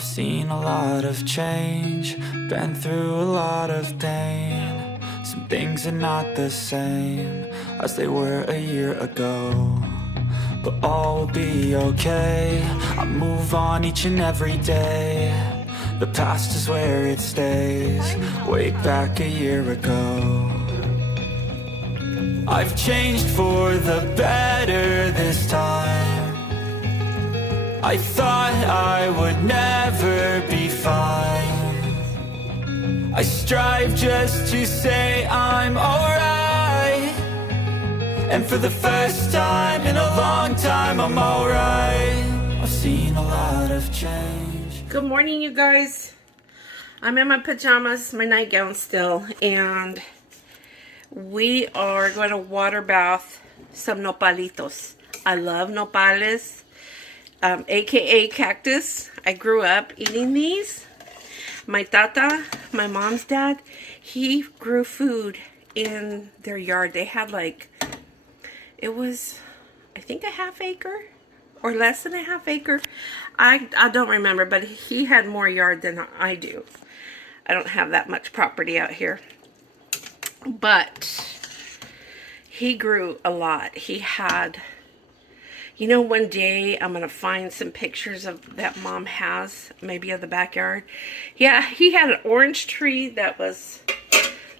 I've seen a lot of change, been through a lot of pain. Some things are not the same as they were a year ago, but all will be okay. I move on each and every day. The past is where it stays, way back a year ago. I've changed for the better this time. I thought I would never be fine. I strive just to say I'm alright, and for the first time in a long time I'm alright. I've seen a lot of change. Good morning, you guys. I'm in my pajamas, my nightgown still, and we are going to water bath some nopalitos. I love nopales, aka cactus. I grew up eating these. My tata, my mom's dad, he grew food in their yard. They had like, it was, I think a half acre or less than a half acre. I don't remember, but he had more yard than I do. I don't have that much property out here. But he grew a lot. He had, you know, one day I'm going to find some pictures of that Mom has, maybe of the backyard. Yeah, he had an orange tree that was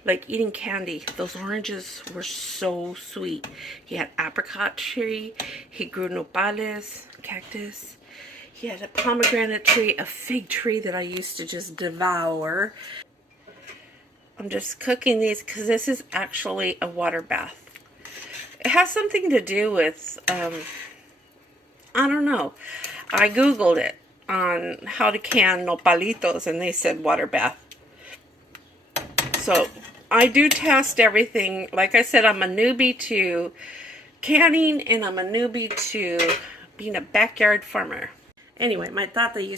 like eating candy. Those oranges were so sweet. He had apricot tree. He grew nopales, cactus. He had a pomegranate tree, a fig tree that I used to just devour. I'm just cooking these because this is actually a water bath. It has something to do with, I don't know. I Googled it on how to can nopalitos and they said water bath. So I do test everything. Like I said, I'm a newbie to canning and I'm a newbie to being a backyard farmer. Anyway, my tata he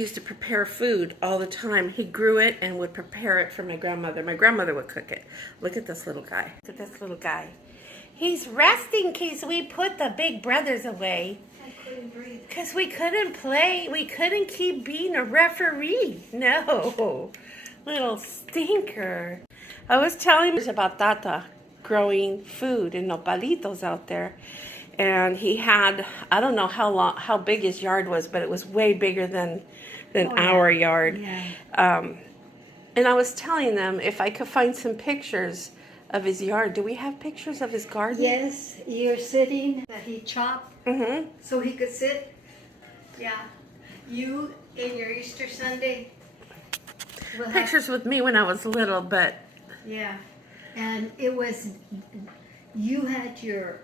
used to prepare food all the time. He grew it and would prepare it for my grandmother. My grandmother would cook it. Look at this little guy. Look at this little guy. He's resting because we put the big brothers away. I couldn't breathe. Because we couldn't play. We couldn't keep being a referee. No. Little stinker. I was telling him about Tata growing food and nopalitos out there. And he had, I don't know how big his yard was, but it was way bigger than our yard. Yeah. And I was telling them if I could find some pictures of his yard. Do we have pictures of his garden? Yes, you're sitting that he chopped so he could sit. Yeah. You in your Easter Sunday. Pictures with me when I was little, but. Yeah. And it was, you had your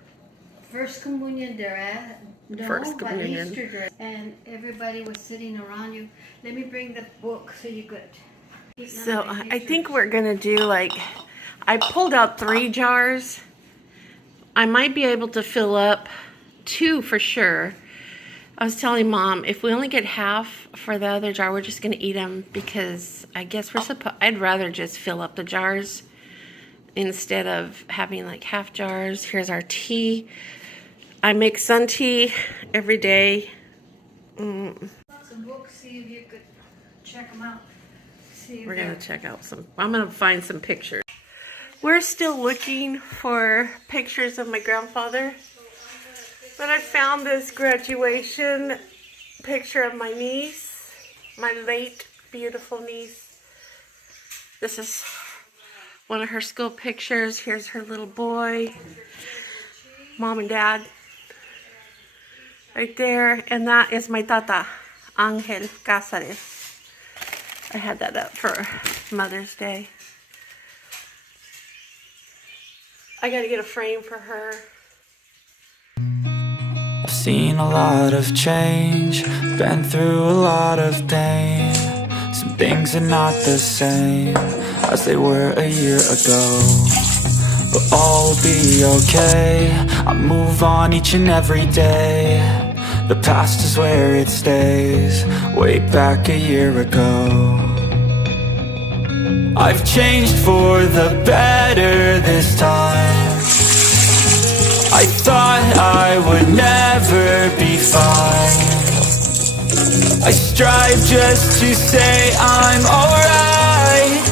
First Communion there, First Communion. Easter dress, and everybody was sitting around you. Let me bring the book so you could. So I think we're gonna do like, I pulled out 3 jars. I might be able to fill up 2 for sure. I was telling Mom, if we only get half for the other jar, we're just gonna eat them because I guess we're supposed. I'd rather just fill up the jars instead of having like half jars. Here's our tea. I make sun tea every day. Some books, see if you could check them out. We're going to check out some. I'm going to find some pictures. We're still looking for pictures of my grandfather. But I found this graduation picture of my niece. My late, beautiful niece. This is one of her school pictures. Here's her little boy. Mom and Dad. Right there. And that is my tata, Angel Cázares. I had that up for Mother's Day. I gotta get a frame for her. I've seen a lot of change, been through a lot of pain. Some things are not the same as they were a year ago, but all will be okay. I move on each and every day. The past is where it stays, way back a year ago. I've changed for the better this time. I thought I would never be fine. I strive just to say I'm alright,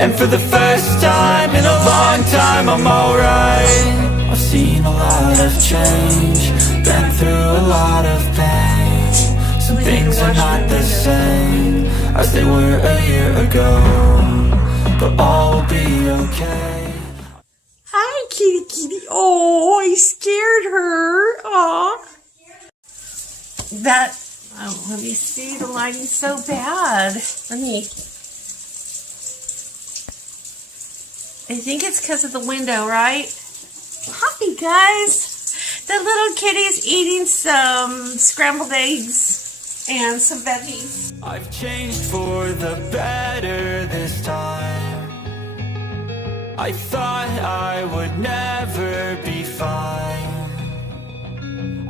and for the first time in a long time I'm alright. I've seen a lot of change, been through a lot of pain. Some things are not the same as they were a year ago, but all will be okay. Hi, kitty, kitty. Oh, I scared her. Aw. That, oh, let me see. The lighting's so bad. Let me. I think it's because of the window, right? Hi, guys. The little kitty's eating some scrambled eggs and some veggies. I've changed for the better this time. I thought I would never be fine.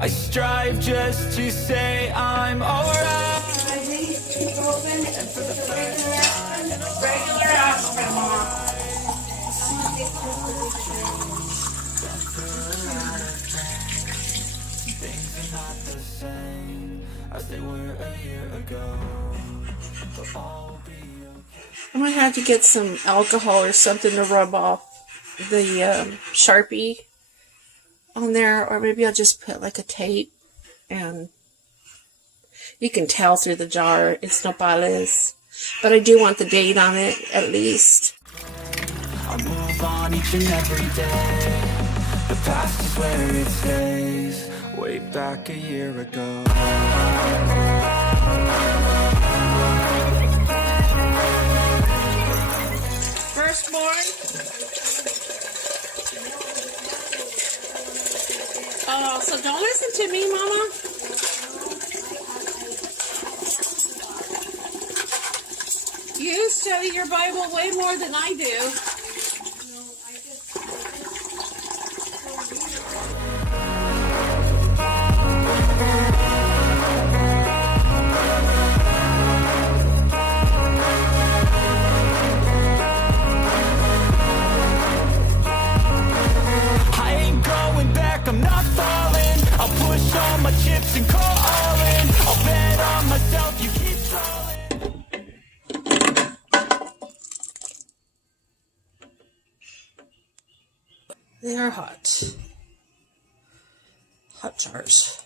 I strive just to say I'm alright. Regular alcohol. Things are not the same as they were a year ago, but all will be okay. I'm gonna have to get some alcohol or something to rub off the Sharpie on there, or maybe I'll just put like a tape, and you can tell through the jar it's nopales, but I do want the date on it at least. I move on each and every day. The past is where it stays. Way back a year ago. Firstborn. Oh, so don't listen to me, Mama. You study your Bible way more than I do. I'm not falling. I'll push all my chips and call all in. I'll bet on myself, you keep trolling. They are hot. Hot jars.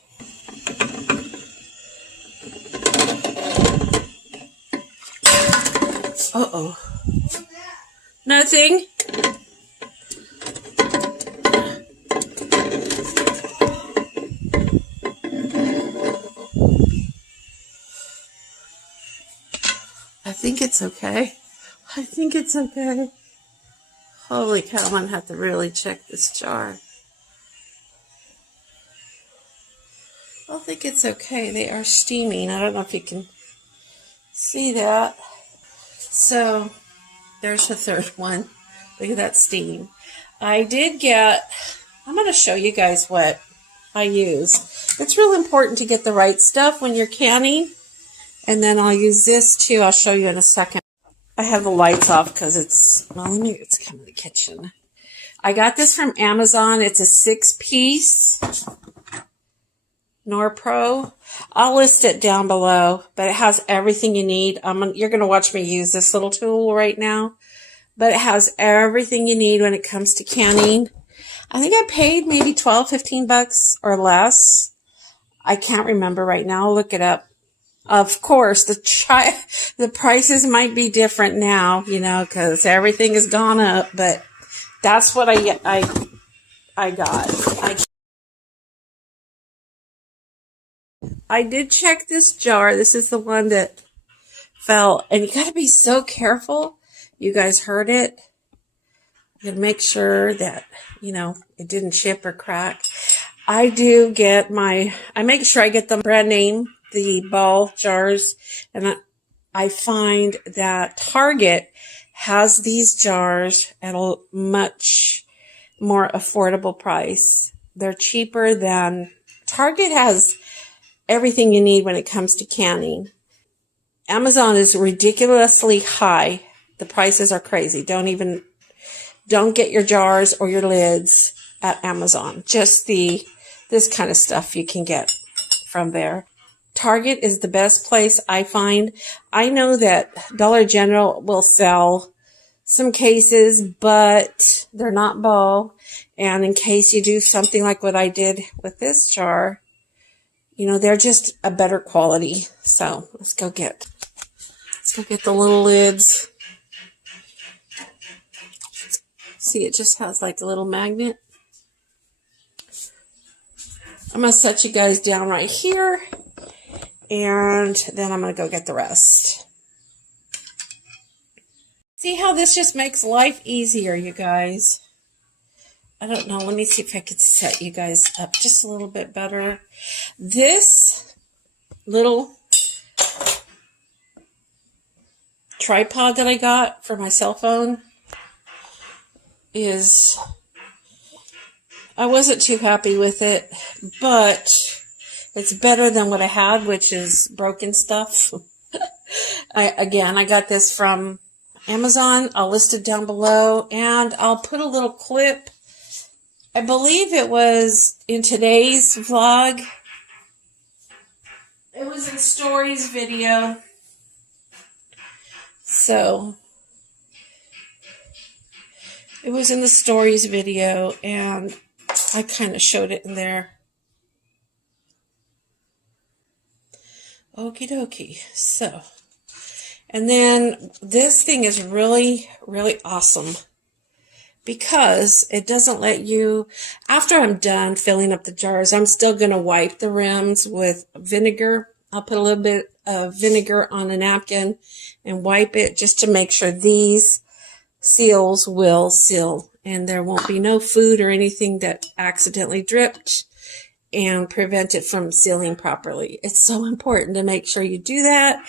Uh-oh. Nothing. I think it's okay. I think it's okay. Holy cow, I'm gonna have to really check this jar. I think it's okay. They are steaming. I don't know if you can see that. So, there's the third one. Look at that steam. I did get, I'm going to show you guys what I use. It's real important to get the right stuff when you're canning. And then I'll use this too. I'll show you in a second. I have the lights off because it's, well, it's kind of the kitchen. I got this from Amazon. It's a 6-piece Norpro. I'll list it down below, but it has everything you need. You're going to watch me use this little tool right now, but it has everything you need when it comes to canning. I think I paid maybe $12-15 or less. I can't remember right now. I'll look it up. Of course, the prices might be different now, you know, because everything has gone up, but that's what I got. I did check this jar. This is the one that fell, and you got to be so careful. You guys heard it. You got to make sure that, you know, it didn't chip or crack. I make sure I get the brand name, the ball jars, and I find that Target has these jars at a much more affordable price. They're cheaper than Target has everything you need when it comes to canning. Amazon is ridiculously high. The prices are crazy. Don't get your jars or your lids at Amazon. Just this kind of stuff you can get from there. Target is the best place I find. I know that Dollar General will sell some cases, but they're not bow. And in case you do something like what I did with this jar, you know, they're just a better quality. So let's go get the little lids. See, it just has like a little magnet. I'm going to set you guys down right here, and then I'm going to go get the rest. See how this just makes life easier, you guys? I don't know. Let me see if I could set you guys up just a little bit better. This little tripod that I got for my cell phone is, I wasn't too happy with it, but it's better than what I had, which is broken stuff. I got this from Amazon. I'll list it down below, and I'll put a little clip. I believe it was in today's vlog. It was in Stories video. So it was in the Stories video, and I kind of showed it in there. Okie dokie. So, and then this thing is really, really awesome because it doesn't let you, after I'm done filling up the jars, I'm still going to wipe the rims with vinegar. I'll put a little bit of vinegar on a napkin and wipe it just to make sure these seals will seal and there won't be no food or anything that accidentally dripped and prevent it from sealing properly. It's so important to make sure you do that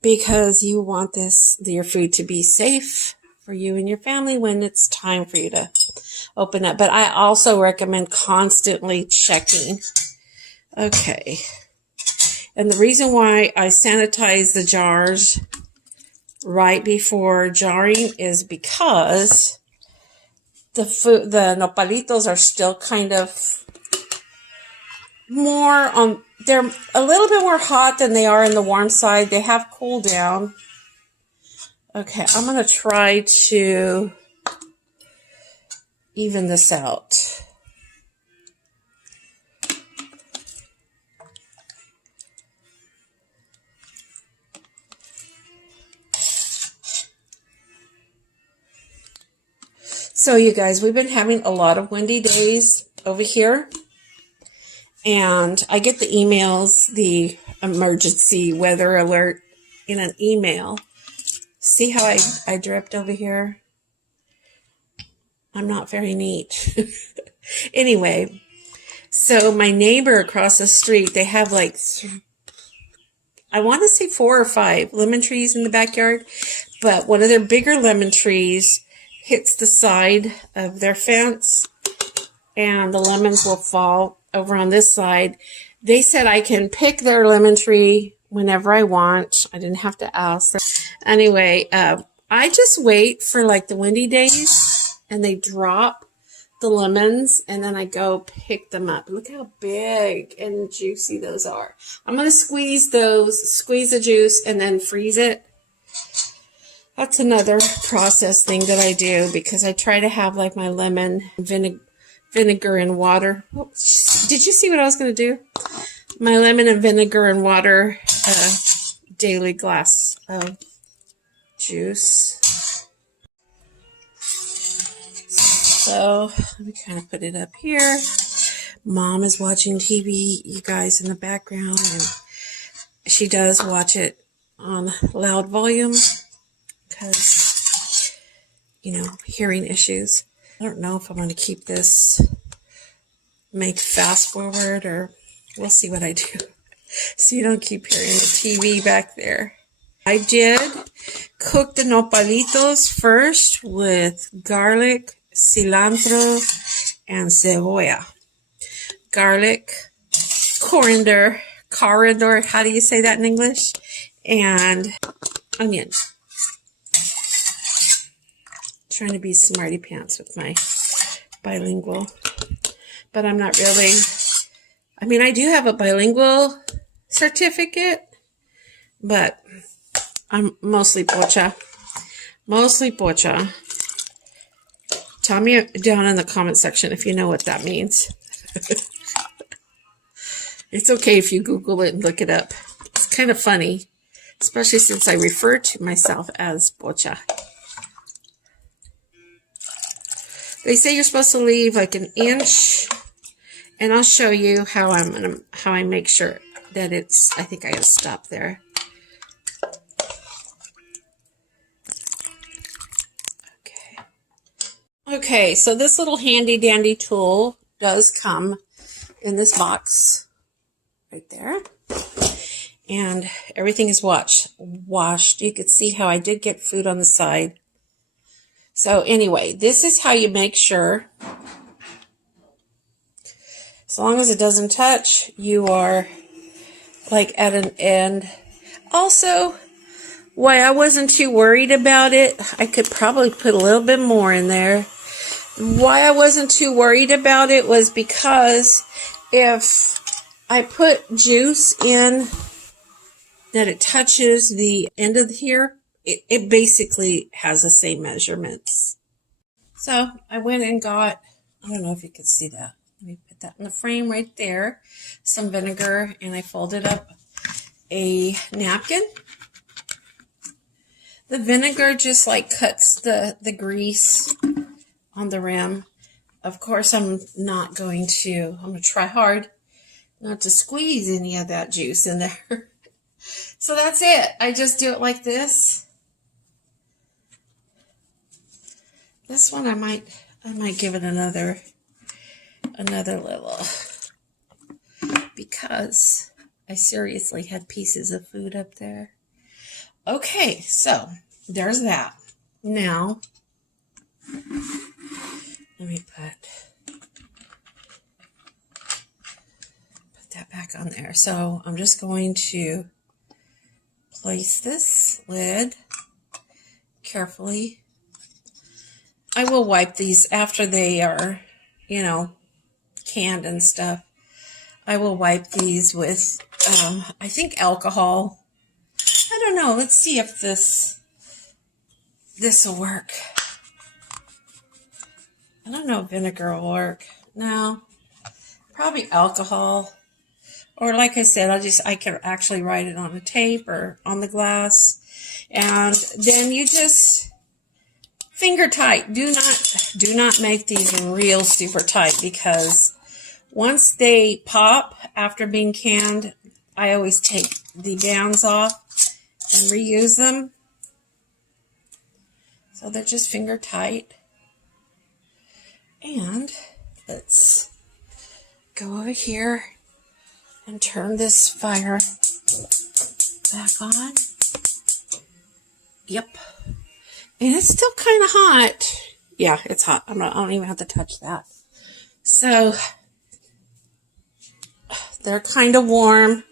because you want your food to be safe for you and your family when it's time for you to open up. But I also recommend constantly checking. Okay. And the reason why I sanitize the jars right before jarring is because the nopalitos are still kind of more on, they're a little bit more hot than they are in the warm side. They have cooled down. Okay, I'm going to try to even this out. So you guys, we've been having a lot of windy days over here. And I get the emails, the emergency weather alert in an email. See how I dripped over here? I'm not very neat. Anyway, so my neighbor across the street, they have like, I want to say 4 or 5 lemon trees in the backyard. But one of their bigger lemon trees hits the side of their fence and the lemons will fall over on this side. They said I can pick their lemon tree whenever I want. I didn't have to ask. Anyway, I just wait for like the windy days and they drop the lemons and then I go pick them up. Look how big and juicy those are. I'm going to squeeze the juice and then freeze it. That's another process thing that I do because I try to have like my lemon vinegar and water. Oh, did you see what I was going to do? My lemon and vinegar and water daily glass of juice. So let me kind of put it up here. Mom is watching TV, you guys, in the background, and she does watch it on loud volume. Because, you know, hearing issues. I don't know if I'm going to keep this, make fast forward, or we'll see what I do. So you don't keep hearing the TV back there. I did cook the nopalitos first with garlic, cilantro, and cebolla. Garlic, coriander, how do you say that in English? And onion. Trying to be smarty pants with my bilingual, but I'm not really. I mean, I do have a bilingual certificate, but I'm mostly pocha. Mostly pocha. Tell me down in the comment section if you know what that means. It's okay if you Google it and look it up. It's kind of funny, especially since I refer to myself as pocha. They say you're supposed to leave like an inch, and I'll show you how I make sure that it's. I think I gotta stop there. Okay, so this little handy dandy tool does come in this box right there. And everything is washed. You can see how I did get food on the side. So anyway, this is how you make sure, as long as it doesn't touch, you are like at an end. Also, why I wasn't too worried about it, I could probably put a little bit more in there. Why I wasn't too worried about it was because if I put juice in that it touches the end of here, it basically has the same measurements. So I went and got, I don't know if you can see that. Let me put that in the frame right there. Some vinegar, and I folded up a napkin. The vinegar just like cuts the grease on the rim. Of course, I'm going to try hard not to squeeze any of that juice in there. So that's it. I just do it like this. This one I might give it another level, because I seriously had pieces of food up there. Okay, so there's that. Now, let me put that back on there. So I'm just going to place this lid carefully. I will wipe these after they are, canned and stuff. I will wipe these with, I think alcohol. I don't know. Let's see if this will work. I don't know if vinegar will work. No, probably alcohol. Or like I said, I can actually write it on a tape or on the glass. And then you just finger tight. Do not make these real super tight, because once they pop after being canned, I always take the bands off and reuse them. So they're just finger tight. And let's go over here and turn this fire back on. Yep. And it's still kind of hot. Yeah, it's hot. I don't even have to touch that. So they're kind of warm.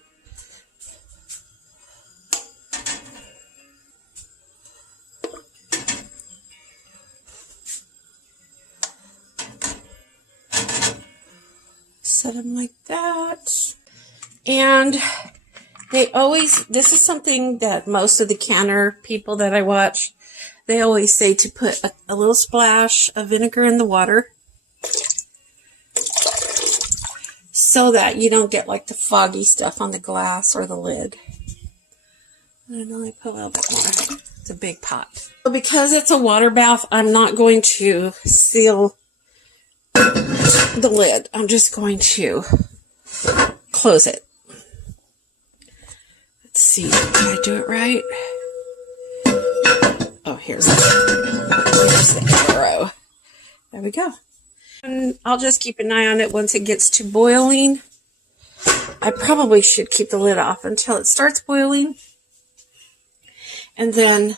Set them like that. And they always, this is something that most of the canner people that I watch, they always say to put a little splash of vinegar in the water so that you don't get like the foggy stuff on the glass or the lid. And then I put a little bit more. It's a big pot. But because it's a water bath, I'm not going to seal the lid. I'm just going to close it. Let's see. Did I do it right? Oh, here's the arrow. There we go. And I'll just keep an eye on it once it gets to boiling. I probably should keep the lid off until it starts boiling. And then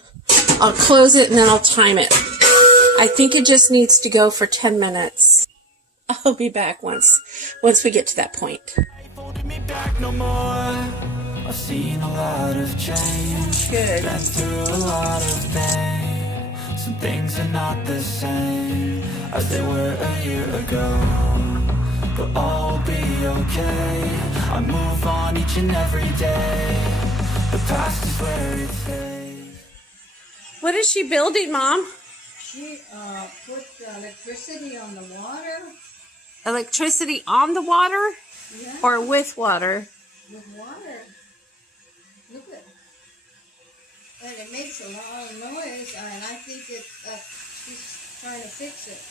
I'll close it and then I'll time it. I think it just needs to go for 10 minutes. I'll be back once we get to that point. I've seen a lot of change. Good. Been through a lot of pain. Some things are not the same as they were a year ago. but all will be okay. I move on each and every day. The past is where it stays. What is she building, Mom? She put electricity on the water. Electricity on the water? Yeah. Or with water? With water. Look at it. And it makes a lot of noise, and I think she's trying to fix it.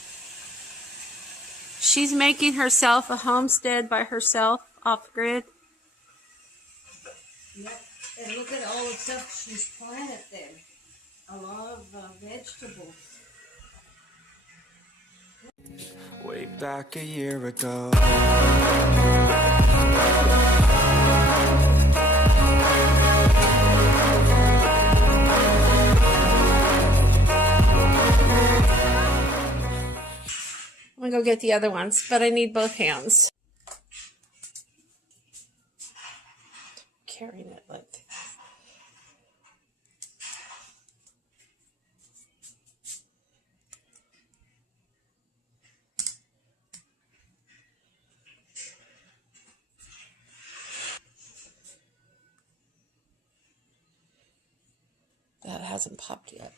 She's making herself a homestead by herself, off-grid. Yep. And look at all the stuff she's planted there. A lot of vegetables. Way back a year ago. I'm gonna go get the other ones, but I need both hands. Carrying it like this. That hasn't popped yet.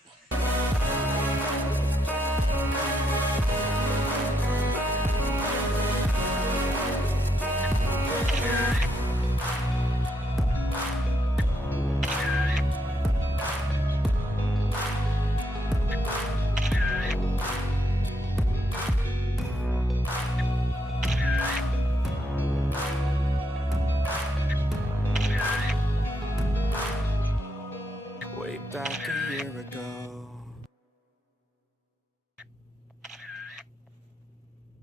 Way back a year ago.